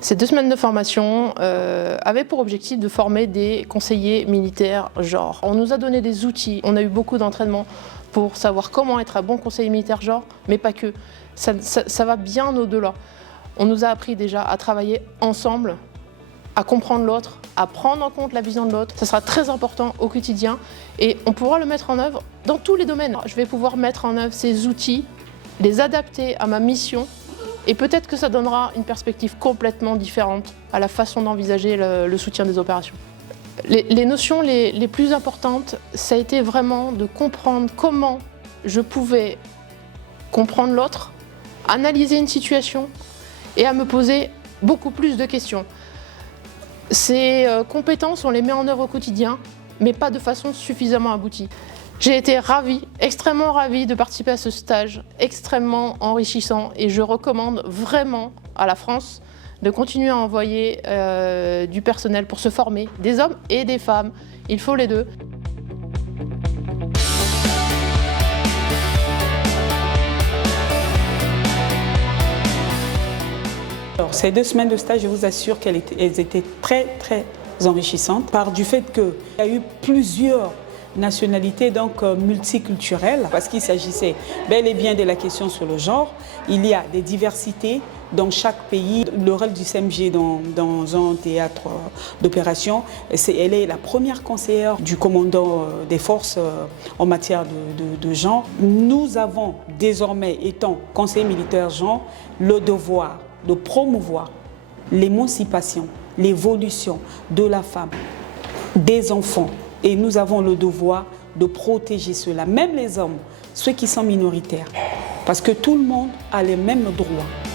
Ces 2 semaines de formation avaient pour objectif de former des conseillers militaires genre. On nous a donné des outils, on a eu beaucoup d'entraînement pour savoir comment être un bon conseiller militaire genre, mais pas que. Ça va bien au-delà. On nous a appris déjà à travailler ensemble, à comprendre l'autre, à prendre en compte la vision de l'autre. Ça sera très important au quotidien et on pourra le mettre en œuvre dans tous les domaines. Je vais pouvoir mettre en œuvre ces outils, les adapter à ma mission. Et peut-être que ça donnera une perspective complètement différente à la façon d'envisager le soutien des opérations. Les notions les plus importantes, ça a été vraiment de comprendre comment je pouvais comprendre l'autre, analyser une situation et à me poser beaucoup plus de questions. Ces compétences, on les met en œuvre au quotidien, mais pas de façon suffisamment aboutie. J'ai été extrêmement ravie de participer à ce stage extrêmement enrichissant et je recommande vraiment à la France de continuer à envoyer du personnel pour se former, des hommes et des femmes, il faut les deux. Alors, ces 2 semaines de stage, je vous assure qu'elles étaient très enrichissantes par du fait qu'il y a eu plusieurs nationalités donc multiculturelles, parce qu'il s'agissait bel et bien de la question sur le genre. Il y a des diversités dans chaque pays. Le rôle du CMG dans un théâtre d'opération, elle est la première conseillère du commandant des forces en matière de genre. Nous avons désormais, étant conseiller militaire genre, le devoir de promouvoir l'émancipation, l'évolution de la femme, des enfants. Et nous avons le devoir de protéger ceux-là, même les hommes, ceux qui sont minoritaires, parce que tout le monde a les mêmes droits.